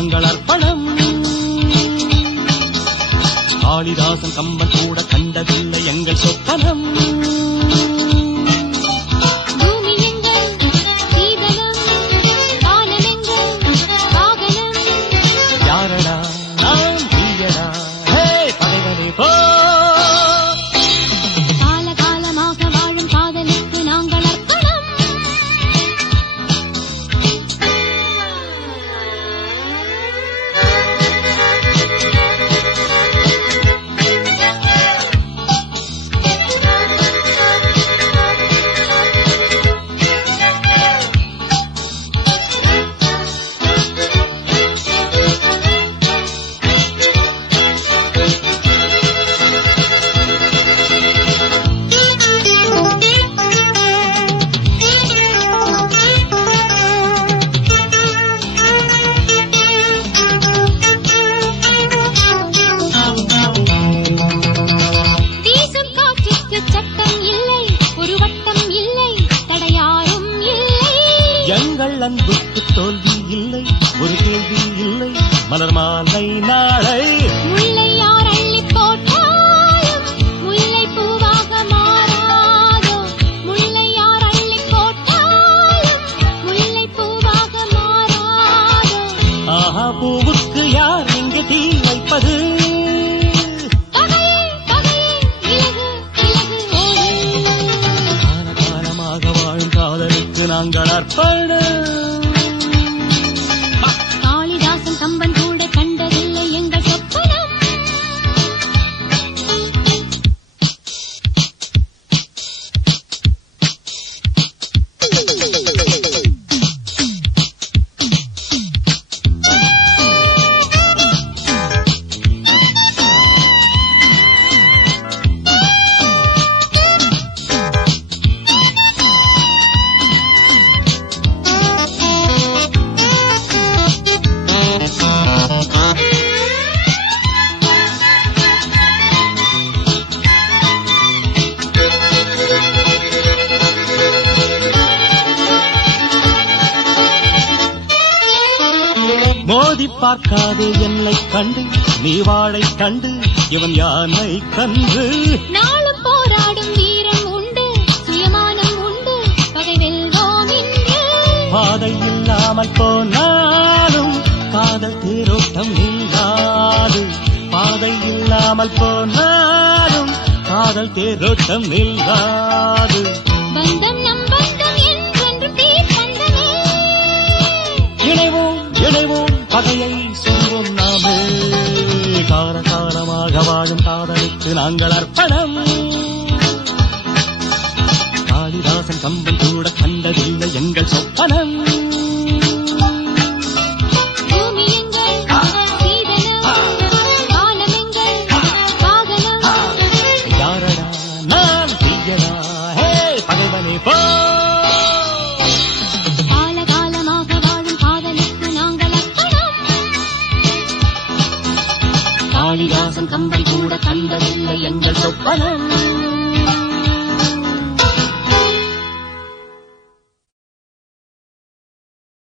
நாங்கள் அர்ப்பணம். காளிதாசன் கம்பன் கூட கண்டதில்லை எங்கள் சொப்பனம். யாரடா நான் தீயடா ஹே பகைவனே போ. காலகாலமாக வாழும் காதலுக்கு நாங்கள் அர்ப்பணம். எங்கள் அன்புக்கு தோல்வி இல்லை, ஒரு கேள்வி இல்லை, மலர் மாலை நாளை முல்லை யார் அள்ளி போட்டாலும் முல்லை பூவாக மாறாதோ. முல்லை யார் அள்ளி போட்டாலும் முல்லை பூவாக மாறாதோ. ஆஹா பூவுக்கு யார் இங்கு தீ வைப்பது? காலகாலமாக வாழும் காதலுக்கு நாங்கள் அர்ப்பணம். காளிதாசன் கம்பன் கூட கண்டதில்லை எங்கள் சொப்பனம். மோதி பார்க்காதே என்னை கண்டு, நீ வாழை கண்டு, இவன் யானை கன்று. நாளும் போராடும் வீரம் உண்டு, சுயமானம் உண்டு, பகை வெல்வோம் இன்று. பாதை இல்லாமல் போனாலும் காதல் தேரோட்டம் நில்லாது. பாதை இல்லாமல் போனாலும் காதல் தேரோட்டம் நில்லாது. பந்தம் நம் பந்தம் என்றென்றும் தீர்ப்பந்தமே. இணைவோம் இணைவோம் பகையை சொல்வோம் நாமே. காலகாலமாக வாழும் காதலுக்கு நாங்கள் அர்ப்பணம். காளிதாசன் கம்பன் கூட கண்டதில்லை எங்கள் சொப்பனம். பூமி எங்கள் சீதனம், வானம் எங்கள் வாகனம். யாரடா நான் தீயடா ஹே பகைவனே போ. காலகாலமாக வாழும் காதலுக்கு நாங்கள் அர்ப்பணம். காளிதாசன் கம்பன் கூட கண்டதில்லை எங்கள் சொப்பனம்.